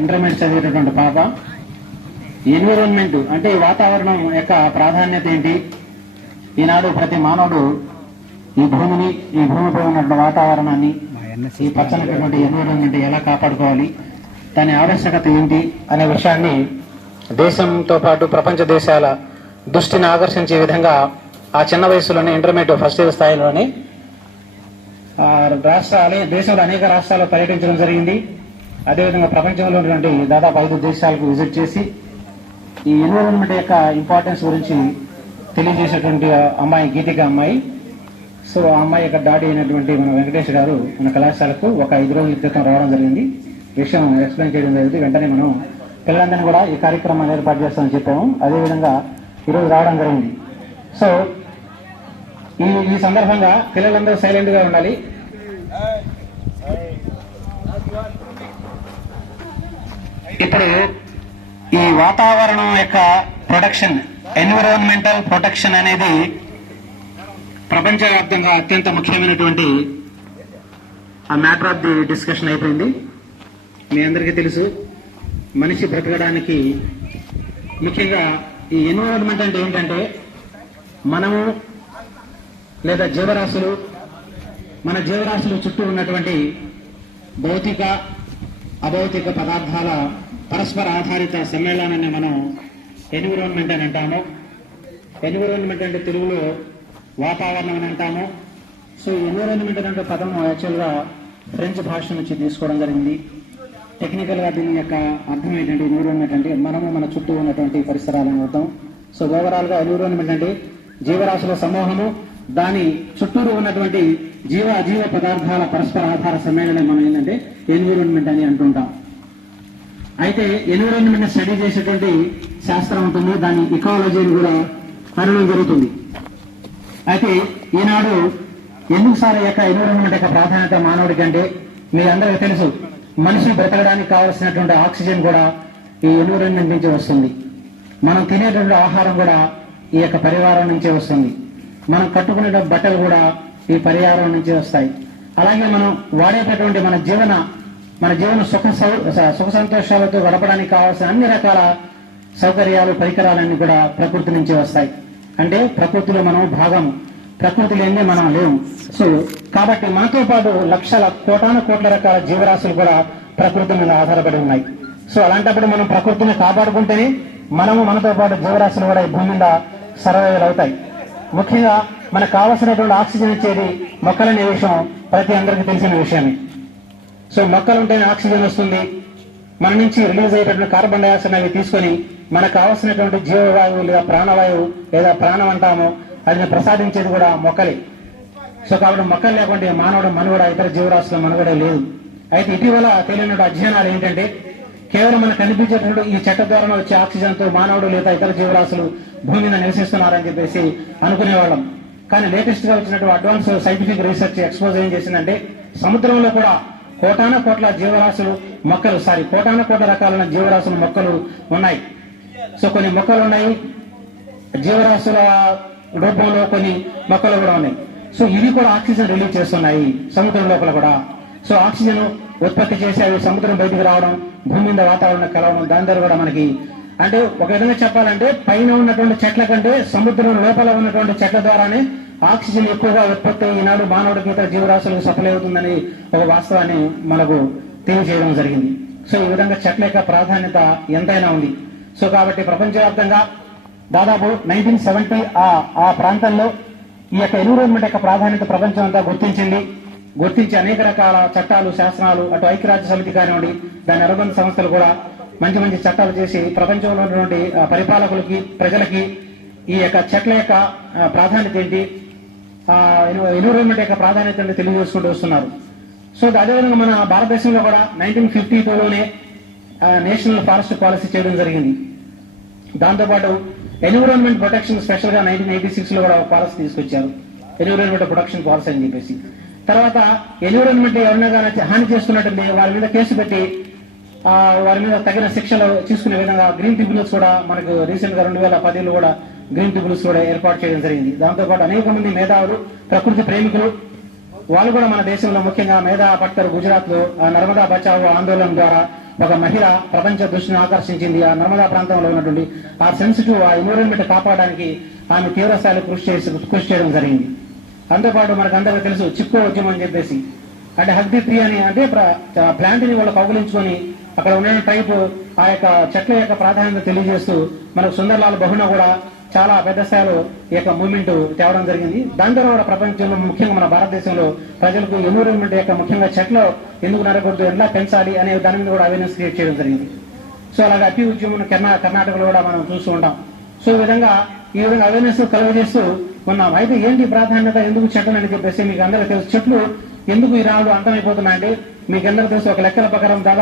Intermediate చదివేటటువంటి పాప environment అంటే వాతావరణం యొక్క ప్రాధాన్యత ఏంటి, ఈనాడు ప్రతి మానవుడు ఈ భూమిపై ఉన్నటువంటి వాతావరణాన్ని, ఈ పచ్చనటువంటి ఎన్విరాన్మెంట్ ఎలా కాపాడుకోవాలి, దాని ఆవశ్యకత ఏంటి అనే విషయాన్ని దేశంతో పాటు ప్రపంచ దేశాల దృష్టిని ఆకర్షించే విధంగా ఆ చిన్న వయసులోనే ఇంటర్మీడియట్ ఫస్ట్ ఇయర్ స్థాయిలోనే దేశంలో అనేక రాష్ట్రాల్లో పర్యటించడం జరిగింది. అదేవిధంగా ప్రపంచంలో ఉన్నటువంటి దాదాపు 5 దేశాలకు విజిట్ చేసి ఈ ఎన్విరాన్మెంట్ యొక్క ఇంపార్టెన్స్ గురించి తెలియజేసేటువంటి అమ్మాయి గీతిక అమ్మాయి. సో ఆ అమ్మాయి యొక్క డాడీ అయినటువంటి మన వెంకటేష్ గారు మన కళాశాలకు ఒక 5 రోజుల క్రితం రావడం జరిగింది. విషయం ఎక్స్ప్లెయిన్ చేయడం జరిగింది. వెంటనే మనం పిల్లలందరినీ కూడా ఈ కార్యక్రమాన్ని ఏర్పాటు చేస్తామని చెప్పాము. అదేవిధంగా ఈరోజు రావడం జరిగింది. సో ఈ సందర్భంగా పిల్లలందరూ సైలెంట్ గా ఉండాలి. ఇప్పుడు ఈ వాతావరణం యొక్క ప్రొటెక్షన్, ఎన్విరాన్మెంటల్ ప్రొటెక్షన్ అనేది ప్రపంచవ్యాప్తంగా అత్యంత ముఖ్యమైనటువంటి ఆ మ్యాటర్ ఆఫ్ ది డిస్కషన్ అయిపోయింది. మీ అందరికీ తెలుసు, మనిషి బ్రతకడానికి ముఖ్యంగా ఈ ఎన్విరాన్మెంట్ అంటే ఏంటంటే మనము లేదా జీవరాశులు, మన జీవరాశులు చుట్టూ ఉన్నటువంటి భౌతిక అభౌతిక పదార్థాల పరస్పర ఆధారిత సమ్మేళనాన్ని మనం ఎన్విరాన్మెంట్ అని అంటాము. ఎన్విరాన్మెంట్ అంటే తెలుగులో వాతావరణం అని అంటాము. సో ఎన్విరాన్మెంట్ అంటే పదం యాక్చువల్గా ఫ్రెంచ్ భాష నుంచి తీసుకోవడం జరిగింది. టెక్నికల్ గా దీని యొక్క అర్థం ఏంటంటే ఎన్విరాన్మెంట్ అంటే మనము మన చుట్టూ ఉన్నటువంటి పరిసరాలను అర్థం. సో ఓవరాల్ గా ఎన్విరాన్మెంట్ అంటే జీవరాశుల సమూహము, దాని చుట్టూరు ఉన్నటువంటి అజీవ పదార్థాల పరస్పర ఆధార సమ్మేళనం మనం ఏంటంటే ఎన్విరాన్మెంట్ అని అంటుంటాం. అయితే ఎన్విరాన్మెంట్ స్టడీ చేసేటువంటి శాస్త్రం ఉంటుంది, దాని ఇకాలజీ అని కూడా అనడం జరుగుతుంది. అయితే ఈనాడు ఎందుకు సార్ యొక్క ఎన్విరాన్మెంట్ యొక్క ప్రాధాన్యత మానవుడికి అంటే మీ అందరికీ తెలుసు, మనిషి బ్రతకడానికి కావలసినటువంటి ఆక్సిజన్ కూడా ఈ ఎన్విరాన్మెంట్ నుంచి వస్తుంది. మనం తినేటువంటి ఆహారం కూడా ఈ యొక్క పరివారం నుంచే వస్తుంది. మనం కట్టుకునే బట్టలు కూడా ఈ పర్యావరణం నుంచి వస్తాయి. అలాగే మనం వాడేటటువంటి మన జీవన సుఖ సంతోషాలతో గడపడానికి కావాల్సిన అన్ని రకాల సౌకర్యాలు, పరికరాలన్నీ కూడా ప్రకృతి నుంచి వస్తాయి. అంటే ప్రకృతిలో మనం భాగము, ప్రకృతి లేని మనం లేవు. సో కాబట్టి మనతో పాటు కోట్ల రకాల జీవరాశులు కూడా ప్రకృతి మీద ఆధారపడి ఉన్నాయి. సో అలాంటప్పుడు మనం ప్రకృతిని కాపాడుకుంటేనే మనతో పాటు జీవరాశులు కూడా ఈ భూమి మీద సర్వైవల్ అవుతాయి. ముఖ్యంగా మనకు కావలసినటువంటి ఆక్సిజన్ ఇచ్చేది మొక్కలనే విషయం ప్రతి అందరికీ తెలిసిన విషయమే. సో మొక్కలు ఉంటేనే ఆక్సిజన్ వస్తుంది. మన నుంచి రిలీజ్ అయ్యేటటువంటి కార్బన్ డైఆక్సైడ్ అవి తీసుకొని మనకు కావలసినటువంటి జీవవాయువు లేదా ప్రాణవాయువు లేదా ప్రాణం అంటాము, అది ప్రసాదించేది కూడా మొక్కలే. సో కాబట్టి మొక్కలు లేకుంటే మానవుడు మనుగడ, ఇతర జీవరాశుల మనుగడ లేదు. అయితే ఇటీవల తేలిన అధ్యయనాలు ఏంటంటే కేవలం మనకు కనిపించేటప్పుడు ఈ చెట్ల ద్వారా వచ్చే ఆక్సిజన్ తో మానవుడు లేదా ఇతర జీవరాశులు భూమి మీద నివసిస్తున్నారని చెప్పేసి అనుకునేవాళ్ళం. కానీ లేటెస్ట్ గా వచ్చినటువంటి అడ్వాన్స్ సైంటిఫిక్ రీసెర్చ్ ఎక్స్పోజ్ ఏం చేసిందంటే సముద్రంలో కూడా కోట్ల జీవరాశులు కోట్ల రకాలైన జీవరాశులు మొక్కలు ఉన్నాయి. సో కొన్ని మొక్కలు ఉన్నాయి జీవరాశుల రూపంలో, కొన్ని మొక్కలు కూడా ఉన్నాయి. సో ఇవి కూడా ఆక్సిజన్ రిలీజ్ చేస్తున్నాయి సముద్రం లోపల కూడా. సో ఆక్సిజన్ ఉత్పత్తి చేసి అవి సముద్రం బయటకు రావడం, భూమి మీద వాతావరణం కలవడం, దాని ద్వారా కూడా మనకి అంటే ఒక విధంగా చెప్పాలంటే పైన ఉన్నటువంటి చెట్ల కంటే సముద్రం లోపల ఉన్నటువంటి చెట్ల ద్వారానే ఆక్సిజన్ ఎక్కువగా ఉత్పత్తి ఈనాడు మానవుడికి ఇతర జీవరాశులకు సప్లై అవుతుందని ఒక వాస్తవాన్ని మనకు తెలియజేయడం జరిగింది. సో ఈ విధంగా చెట్ల యొక్క ప్రాధాన్యత ఎంతైనా ఉంది. సో కాబట్టి ప్రపంచవ్యాప్తంగా దాదాపు 1970 ఆ ప్రాంతంలో ఈ యొక్క ఎన్విరాన్మెంట్ యొక్క ప్రాధాన్యత ప్రపంచం అంతా గుర్తించి అనేక రకాల చట్టాలు, శాసనాలు, అటు ఐక్యరాజ్య సమితి కానివ్వండి, దాని అనుబంధ సంస్థలు కూడా మంచి చట్టాలు చేసి ప్రపంచంలో ఉన్నటువంటి పరిపాలకులకి, ప్రజలకి ఈ యొక్క చెట్ల యొక్క ప్రాధాన్యత ఏంటి, ఎన్విరాన్మెంట్ యొక్క ప్రాధాన్యత ఏంటి తెలియజేసుకుంటూ వస్తున్నారు. సో అదేవిధంగా మన భారతదేశంలో కూడా 1952లోనే నేషనల్ ఫారెస్ట్ పాలసీ చేయడం జరిగింది. దాంతోపాటు ఎన్విరాన్మెంట్ ప్రొటెక్షన్ స్పెషల్ గా 1986 లో కూడా ఒక పాలసీ తీసుకొచ్చారు, ఎన్విరాన్మెంట్ ప్రొటెక్షన్ పాలసీ అని చెప్పేసి. తర్వాత ఎన్విరాన్మెంట్ ఎవరైనా హాని చేస్తున్నట్టుంది వారి మీద కేసు పెట్టి వారి మీద తగిన శిక్షలు తీసుకునే విధంగా గ్రీన్ ట్రిబ్యునల్స్ కూడా మనకు రీసెంట్ గా 2010లో కూడా గ్రీన్ ట్రిబ్యునల్స్ కూడా ఏర్పాటు చేయడం జరిగింది. దాంతోపాటు అనేక మంది మేధావులు, ప్రకృతి ప్రేమికులు వాళ్ళు కూడా మన దేశంలో ముఖ్యంగా మేధా పట్కర్ గుజరాత్ లో నర్మదా బచావో ఆందోళన ద్వారా ఒక మహిళ ప్రపంచ దృష్టిని ఆకర్షించింది. ఆ నర్మదా ప్రాంతంలో ఉన్నటువంటి ఆ సెన్సిటివ్ ఆ ఎన్విరాన్మెంట్ కాపాడడానికి ఆమె తీవ్రస్థాయిలో కృషి చేయడం జరిగింది. దాంతోపాటు మనకు అందరికీ తెలుసు చిక్కో ఉద్యమం అని చెప్పేసి, అంటే హక్ ది ట్రీ అని, అంటే ప్లాంట్ ని వాళ్ళు కౌగులించుకొని అక్కడ ఉన్న ట్రైబ్ ఆ యొక్క చెట్ల యొక్క ప్రాధాన్యత తెలియజేస్తూ మనకు సుందర్లాల్ బహునా కూడా చాలా పెద్ద స్థాయిలో ఈ యొక్క మూవ్మెంట్ తేవడం జరిగింది. దాని ద్వారా కూడా ప్రపంచంలో ముఖ్యంగా మన భారతదేశంలో ప్రజలకు ఎన్విరాన్మెంట్ యొక్క ముఖ్యంగా చెట్లు ఎందుకు నరకూడదు, ఎలా పెంచాలి అనే దాని మీద కూడా అవేర్నెస్ క్రియేట్ చేయడం జరిగింది. సో అలాగే అప్పి ఉద్యమం కర్ణాటకలో కూడా మనం చూస్తూ ఉంటాం. సో ఈ విధంగా అవేర్నెస్ కలుగజేస్తూ ఉన్నాం. అయితే ఏంటి ప్రాధాన్యత, ఎందుకు చెట్లు అని చెప్పేసి మీకు అందరికీ తెలుసు. చెట్లు ఎందుకు ఈ రాళ్ళు అంతమైపోతున్నాయంటే మీకు అందరికీ తెలుసు. ఒక లెక్కల ప్రకారం దాదాపు